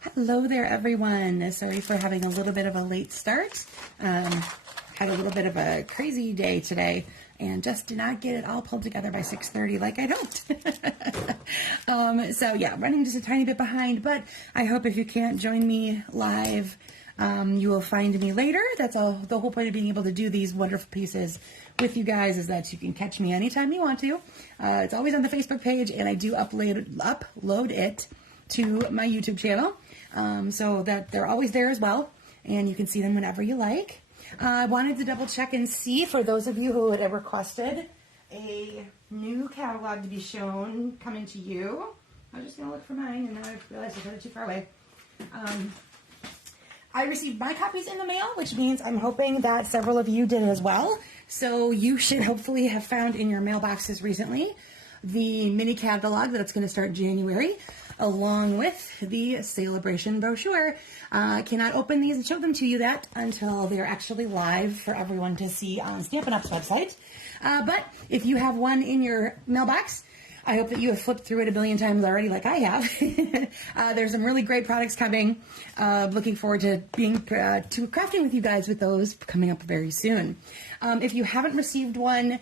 Hello there, everyone. Sorry for having a little bit of a late start. Had a little bit of a crazy day today and just did not get it all pulled together by 6:30 like I'd hoped. So yeah, running just a tiny bit behind, but I hope if you can't join me live, you will find me later. That's all. The whole point of being able to do these wonderful pieces with you guys is that you can catch me anytime you want to. It's always on the Facebook page, and I do upload it to my YouTube channel, so that they're always there as well, and you can see them whenever you like. I wanted to double check and see, for those of you who had requested a new catalog to be shown coming to you. I was just going to look for mine, and now I realized I put it too far away. I received my copies in the mail, which means I'm hoping that several of you did as well. So you should hopefully have found in your mailboxes recently the mini catalog that's going to start January, along with the celebration brochure. I cannot open these and show them to you yet until they're actually live for everyone to see on Stampin' Up's website. But if you have one in your mailbox, I hope that you have flipped through it a billion times already like I have. There's some really great products coming. Looking forward to crafting with you guys with those coming up very soon. If you haven't received one,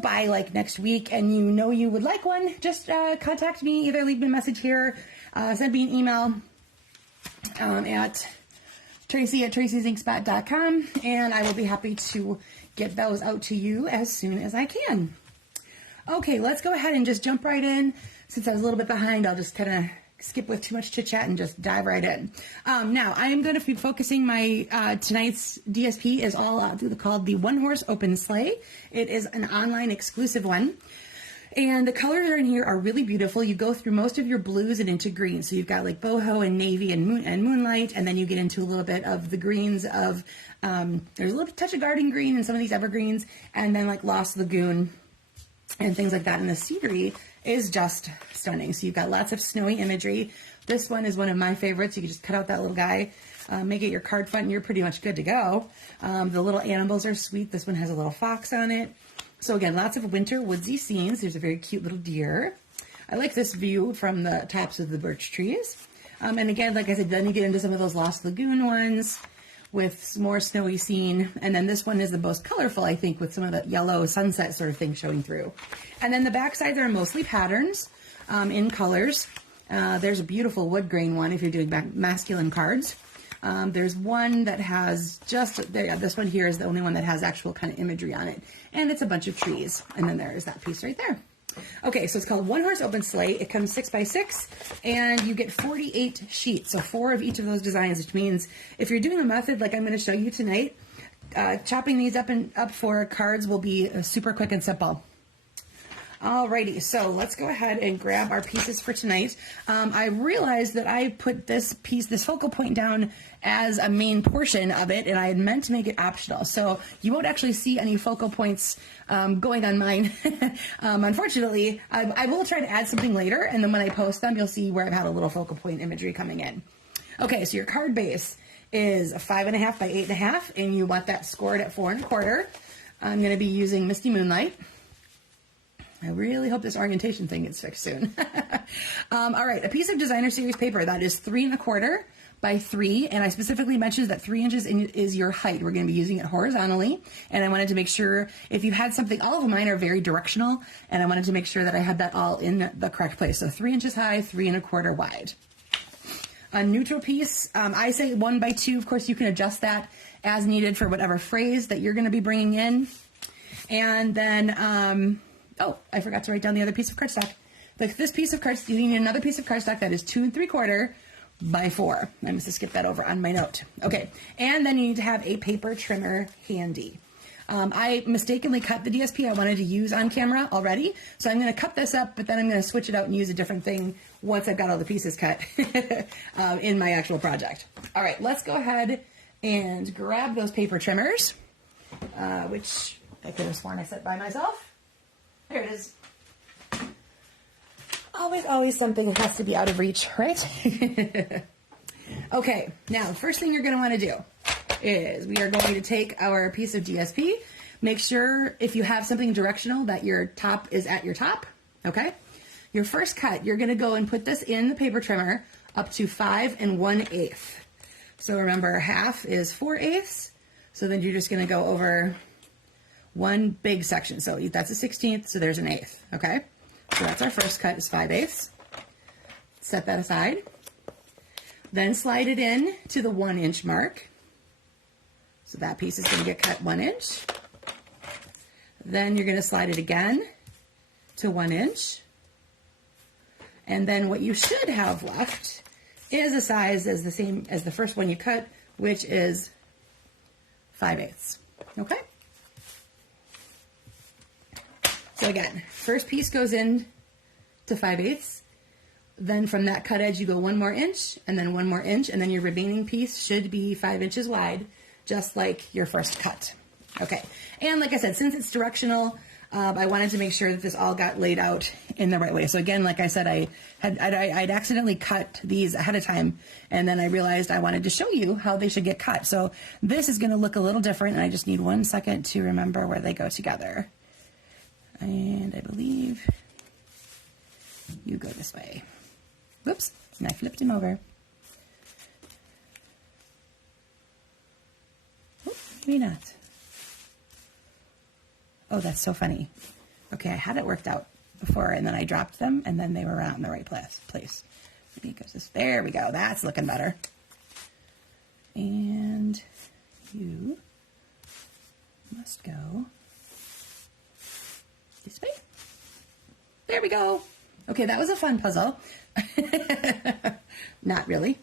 by like next week, and you know you would like one, just contact me. Either leave me a message here, send me an email at Tracy at tracy'sinksspot.com, and I will be happy to get those out to you as soon as I can. Okay, let's go ahead and just jump right in. Since I was a little bit behind, I'll just kind of skip with too much chit chat and just dive right in. Now, I am going to be focusing my tonight's DSP is all called the One Horse Open Sleigh. It is an online exclusive one. And the colors are in here are really beautiful. You go through most of your blues and into green. So you've got like boho and navy and moonlight, and then you get into a little bit of the greens of, there's a little touch of garden green and some of these evergreens, and then like Lost Lagoon and things like that. And the scenery is just stunning. So you've got lots of snowy imagery. This one is one of my favorites. You can just cut out that little guy, make it your card front, and you're pretty much good to go. The little animals are sweet. This one has a little fox on it. So again, lots of winter woodsy scenes. There's a very cute little deer. I like this view from the tops of the birch trees. And again, like I said, then you get into some of those Lost Lagoon ones with more snowy scene. And then this one is the most colorful, I think, with some of the yellow sunset sort of thing showing through. And then the back sides are mostly patterns in colors. There's a beautiful wood grain one if you're doing masculine cards. There's one that has this one here is the only one that has actual kind of imagery on it. And it's a bunch of trees. And then there's that piece right there. Okay, so it's called One Horse Open Sleigh. It comes 6x6, and you get 48 sheets, so 4 of each of those designs, which means if you're doing a method like I'm going to show you tonight, chopping these up for cards will be super quick and simple. Alrighty, so let's go ahead and grab our pieces for tonight. I realized that I put this focal point down as a main portion of it, and I had meant to make it optional. So you won't actually see any focal points going on mine. Unfortunately, I will try to add something later, and then when I post them, you'll see where I've had a little focal point imagery coming in. Okay, so your card base is a 5.5 by 8.5, and you want that scored at 4 1/4. I'm going to be using Misty Moonlight. I really hope this orientation thing gets fixed soon. All right, a piece of designer series paper that is 3 1/4 by 3, and I specifically mentioned that 3 inches is your height. We're going to be using it horizontally, and I wanted to make sure if you had something, all of mine are very directional, and I wanted to make sure that I had that all in the correct place. So 3 inches high, 3 1/4 wide. A neutral piece, I say 1 by 2. Of course, you can adjust that as needed for whatever phrase that you're going to be bringing in. And then, oh, I forgot to write down the other piece of cardstock. This piece of cardstock, you need another piece of cardstock that is 2 3/4 by 4. I must have skipped that over on my note. Okay, and then you need to have a paper trimmer handy. I mistakenly cut the DSP I wanted to use on camera already, so I'm going to cut this up, but then I'm going to switch it out and use a different thing once I've got all the pieces cut in my actual project. All right, let's go ahead and grab those paper trimmers, which I could have sworn I set by myself. There it is. Always something that has to be out of reach, right? Okay, now the first thing you're going to want to do is we are going to take our piece of DSP. Make sure if you have something directional that your top is at your top, okay? Your first cut, you're going to go and put this in the paper trimmer up to 5 1/8. So remember, half is 4/8. So then you're just going to go over one big section. So that's a 16th, so there's an 1/8, okay? So that's our first cut, is 5/8. Set that aside. Then slide it in to the 1 inch mark. So that piece is going to get cut 1 inch. Then you're going to slide it again to 1 inch. And then what you should have left is a size as the same as the first one you cut, which is 5/8. Okay? So again, first piece goes in to 5/8. Then from that cut edge, you go 1 more inch, and then 1 more inch, and then your remaining piece should be 5 inches wide, just like your first cut. Okay, and like I said, since it's directional, I wanted to make sure that this all got laid out in the right way. So again, like I said, I'd accidentally cut these ahead of time, and then I realized I wanted to show you how they should get cut. So this is going to look a little different, and I just need 1 second to remember where they go together. And I believe you go this way. Whoops, and I flipped him over. Oh, maybe not. Oh, that's so funny. Okay, I had it worked out before, and then I dropped them, and then they were out in the right place. Maybe it goes this. There we go. That's looking better. And you must go this way. There we go. Okay, that was a fun puzzle. Not really.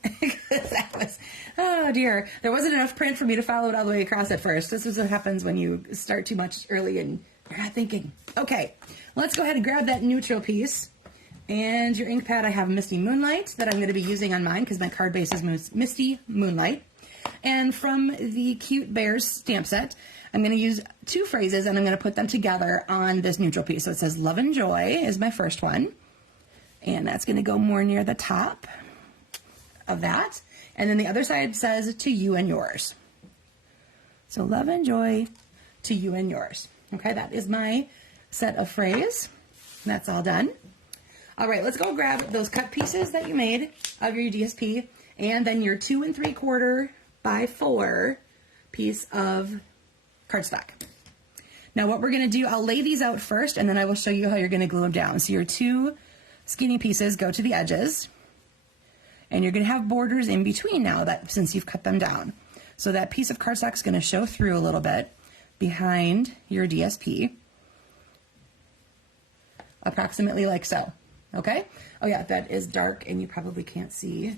That was, oh dear. There wasn't enough print for me to follow it all the way across at first. This is what happens when you start too much early and you're not thinking. Okay, let's go ahead and grab that neutral piece. And your ink pad, I have Misty Moonlight that I'm going to be using on mine because my card base is Misty Moonlight. And from the Cute Bears stamp set, I'm going to use 2 phrases and I'm going to put them together on this neutral piece. So it says love and joy is my first one. And that's going to go more near the top of that. And then the other side says to you and yours. So love and joy to you and yours. Okay, that is my set of phrase. That's all done. All right, let's go grab those cut pieces that you made of your DSP and then your 2 3/4 by 4 piece of cardstock. Now what we're going to do, I'll lay these out first and then I will show you how you're going to glue them down. So your 2 skinny pieces go to the edges and you're going to have borders in between now that since you've cut them down. So that piece of cardstock is going to show through a little bit behind your DSP, approximately like so. Okay? Oh yeah, that is dark and you probably can't see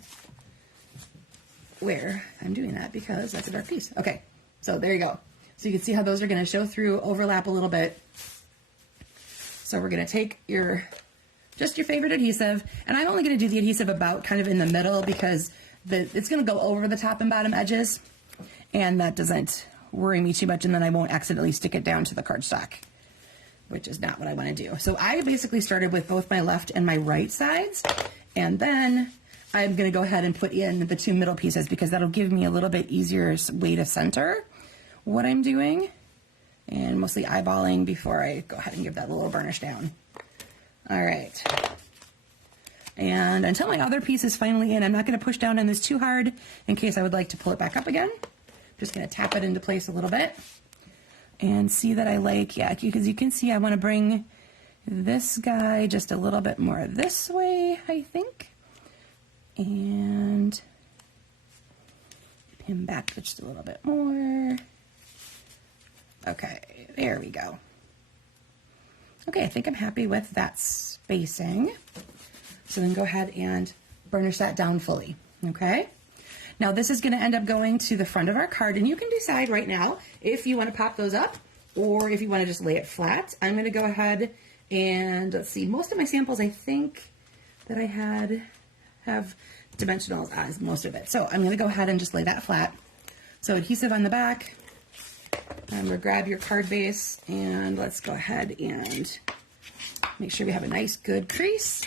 where I'm doing that because that's a dark piece. Okay, so there you go. So you can see how those are going to show through, overlap a little bit. So we're going to take just your favorite adhesive, and I'm only going to do the adhesive about kind of in the middle because it's going to go over the top and bottom edges, and that doesn't worry me too much, and then I won't accidentally stick it down to the cardstock, which is not what I want to do. So I basically started with both my left and my right sides, and then I'm going to go ahead and put in the 2 middle pieces because that'll give me a little bit easier way to center what I'm doing, and mostly eyeballing before I go ahead and give that little burnish down. All right. And until my other piece is finally in, I'm not going to push down on this too hard in case I would like to pull it back up again. Just going to tap it into place a little bit and see that I like, yeah, because you can see I want to bring this guy just a little bit more this way, I think. And him back just a little bit more. Okay, there we go. Okay, I think I'm happy with that spacing. So then go ahead and burnish that down fully, okay? Now this is gonna end up going to the front of our card, and you can decide right now if you wanna pop those up or if you wanna just lay it flat. I'm gonna go ahead and, let's see, most of my samples I think that I have dimensionals as most of it. So I'm gonna go ahead and just lay that flat. So adhesive on the back. I'm gonna grab your card base and let's go ahead and make sure we have a nice good crease.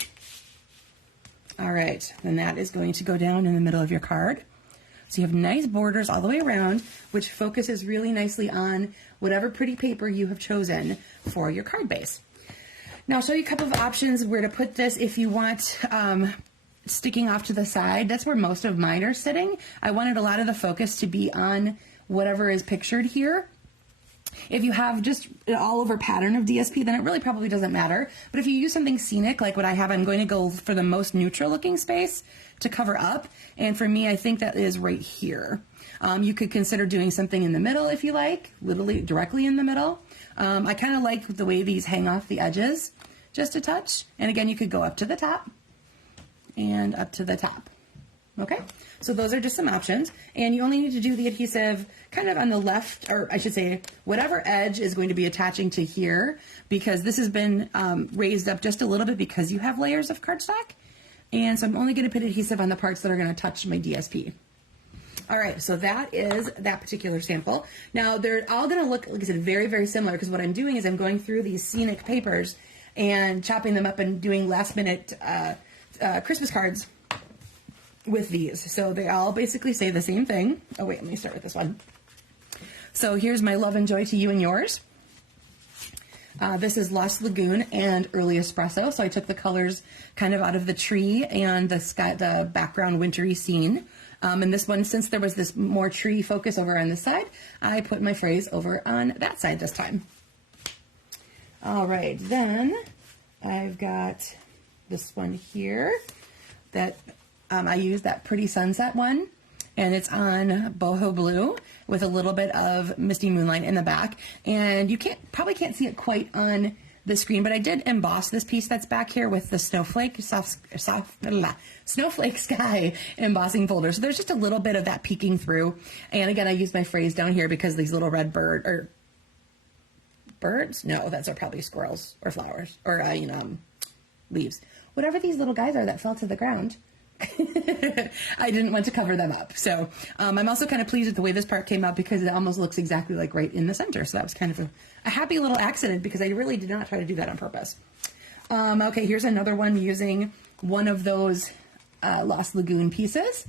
All right, then that is going to go down in the middle of your card. So you have nice borders all the way around, which focuses really nicely on whatever pretty paper you have chosen for your card base. Now I'll show you a couple of options where to put this if you want sticking off to the side. That's where most of mine are sitting. I wanted a lot of the focus to be on whatever is pictured here. If you have just an all over pattern of DSP, then it really probably doesn't matter. But if you use something scenic like what I have, I'm going to go for the most neutral looking space to cover up. And for me, I think that is right here. You could consider doing something in the middle if you like, literally directly in the middle. I kind of like the way these hang off the edges just a touch. And again, you could go up to the top and up to the top. Okay, so those are just some options, and you only need to do the adhesive kind of on the left, or I should say whatever edge is going to be attaching to here, because this has been raised up just a little bit because you have layers of cardstock, and so I'm only going to put adhesive on the parts that are going to touch my DSP. All right, so that is that particular sample. Now they're all going to look, like I said, very, very similar, because what I'm doing is I'm going through these scenic papers and chopping them up and doing last minute Christmas cards with these. So they all basically say the same thing. Oh wait, let me start with this one. So here's my love and joy to you and yours. This is Lost Lagoon and Early Espresso. So I took the colors kind of out of the tree and the sky, the background wintry scene. And this one, since there was this more tree focus over on this side, I put my phrase over on that side this time. All right, then I've got this one here that I used that Pretty Sunset one, and it's on boho blue with a little bit of misty moonlight in the back. And you probably can't see it quite on the screen, but I did emboss this piece that's back here with the snowflake sky embossing folder. So there's just a little bit of that peeking through. And again, I used my phrase down here because these little red birds? No, those are probably squirrels or flowers or leaves. Whatever these little guys are that fell to the ground. I didn't want to cover them up. So I'm also kind of pleased with the way this part came out, because it almost looks exactly like right in the center. So that was kind of a happy little accident, because I really did not try to do that on purpose. Okay, here's another one using one of those Lost Lagoon pieces.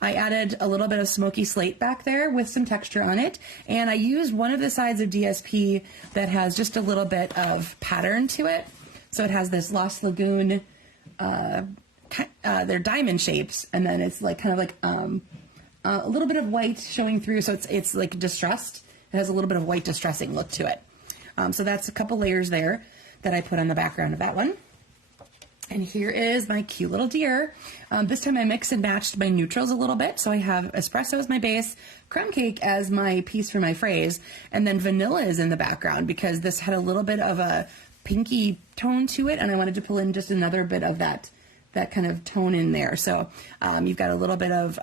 I added a little bit of smoky slate back there with some texture on it, and I used one of the sides of DSP that has just a little bit of pattern to it. So it has this Lost Lagoon, they're diamond shapes, and then it's like kind of like a little bit of white showing through, so it's like distressed. It has a little bit of white distressing look to it. So that's a couple layers there that I put on the background of that one. And here is my cute little deer. This time I mixed and matched my neutrals a little bit. So I have espresso as my base, crumb cake as my piece for my phrase, and then vanilla is in the background because this had a little bit of a pinky tone to it, and I wanted to pull in just another bit of that kind of tone in there. So you've got a little bit of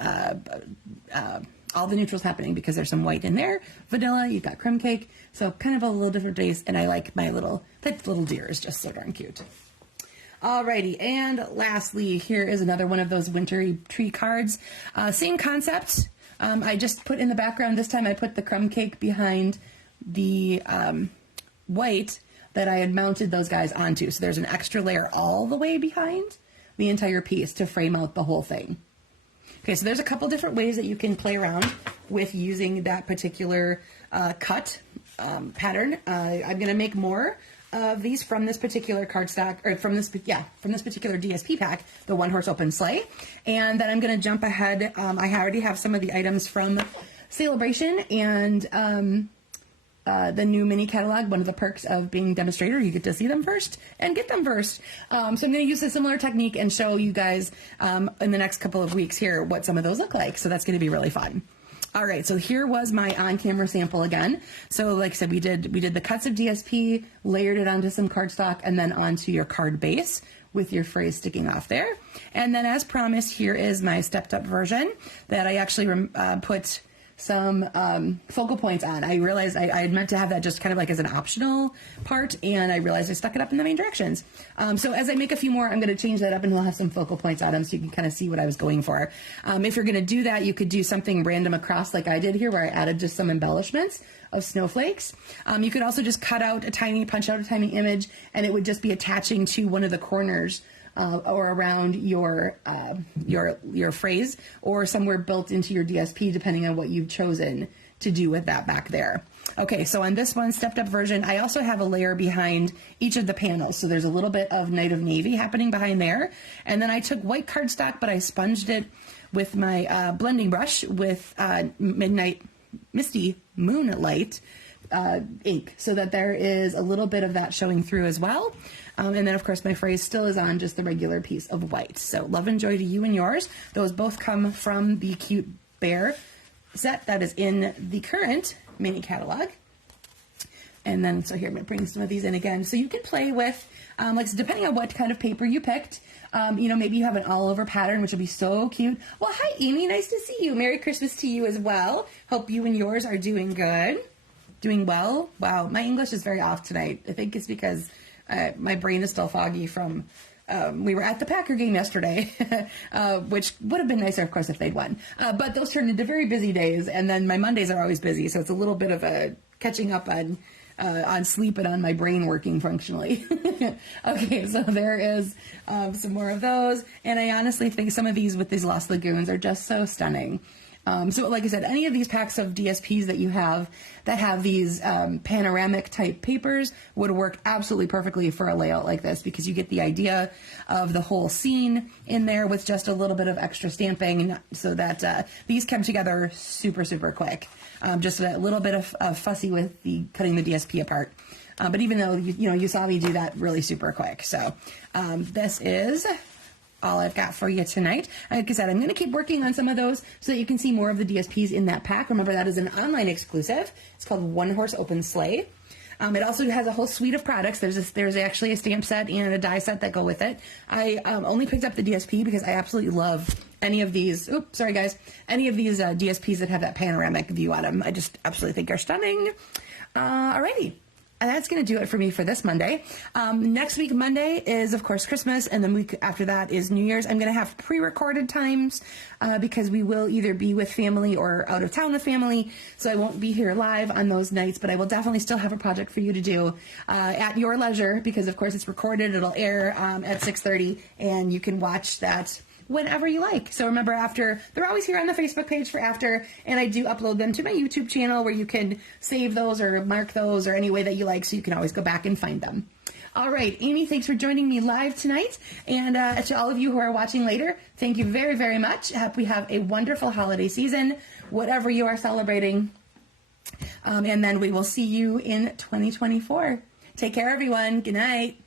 all the neutrals happening because there's some white in there. Vanilla, you've got crumb cake. So kind of a little different base, and I like that little deer is just so darn cute. Alrighty, and lastly, here is another one of those wintry tree cards. Same concept. I just put in the background, this time I put the crumb cake behind the white that I had mounted those guys onto. So there's an extra layer all the way behind the entire piece to frame out the whole thing. Okay, so there's a couple different ways that you can play around with using that particular cut pattern. I'm going to make more of these from this particular cardstock, or from this particular DSP pack, the One Horse Open Sleigh. And then I'm going to jump ahead. I already have some of the items from Celebration and the new mini catalog. One of the perks of being a demonstrator, you get to see them first and get them first. So I'm going to use a similar technique and show you guys in the next couple of weeks here what some of those look like. So that's going to be really fun. All right, so here was my on-camera sample again. So like I said, we did the cuts of DSP, layered it onto some cardstock, and then onto your card base with your phrase sticking off there. And then as promised, here is my stepped up version that I actually put some focal points on. I realized I had meant to have that just kind of like as an optional part, and I realized I stuck it up in the main directions. So as I make a few more, I'm going to change that up and we'll have some focal points on them so you can kind of see what I was going for. If you're going to do that, you could do something random across like I did here, where I added just some embellishments of snowflakes. You could also just punch out a tiny image, and it would just be attaching to one of the corners or around your phrase, or somewhere built into your DSP, depending on what you've chosen to do with that back there. Okay, so on this one, stepped up version, I also have a layer behind each of the panels. So there's a little bit of Night of Navy happening behind there. And then I took white cardstock, but I sponged it with my blending brush with Midnight Misty Moonlight ink, so that there is a little bit of that showing through as well. And then, of course, my phrase still is on just the regular piece of white. So love and joy to you and yours. Those both come from the Cute Bear set that is in the current mini catalog. And then, so here, I'm going to bring some of these in again. So you can play with, like, depending on what kind of paper you picked, you know, maybe you have an all-over pattern, which would be so cute. Well, hi, Amy. Nice to see you. Merry Christmas to you as well. Hope you and yours are doing good. Doing well. Wow, my English is very off tonight. I think it's because my brain is still foggy from, we were at the Packer game yesterday, which would have been nicer, of course, if they'd won. But those turned into very busy days, and then my Mondays are always busy, so it's a little bit of a catching up on sleep and on my brain working functionally. Okay, so there is some more of those, and I honestly think some of these with these Lost Lagoons are just so stunning. So like I said, any of these packs of DSPs that you have that have these panoramic type papers would work absolutely perfectly for a layout like this, because you get the idea of the whole scene in there with just a little bit of extra stamping, so that these come together super, super quick. Just a little bit of fussy with the cutting the DSP apart. But even though, you saw me do that really super quick. So this is all I've got for you tonight. Like I said, I'm going to keep working on some of those so that you can see more of the DSPs in that pack. Remember, that is an online exclusive. It's called One Horse Open Sleigh. It also has a whole suite of products. There's actually a stamp set and a die set that go with it. I only picked up the DSP because I absolutely love any of these. Oops, sorry guys. Any of these DSPs that have that panoramic view on them. I just absolutely think are stunning. Alrighty. And that's going to do it for me for this Monday. Next week, Monday, is, of course, Christmas, and the week after that is New Year's. I'm going to have pre-recorded times because we will either be with family or out of town with family, so I won't be here live on those nights, but I will definitely still have a project for you to do at your leisure, because, of course, it's recorded. It'll air at 6:30, and you can watch that whenever you like. So remember, after, they're always here on the Facebook page for after, and I do upload them to my YouTube channel where you can save those or mark those or any way that you like, so you can always go back and find them. All right, Amy, thanks for joining me live tonight. And to all of you who are watching later, thank you very, very much. I hope we have a wonderful holiday season, whatever you are celebrating. And then we will see you in 2024. Take care, everyone. Good night.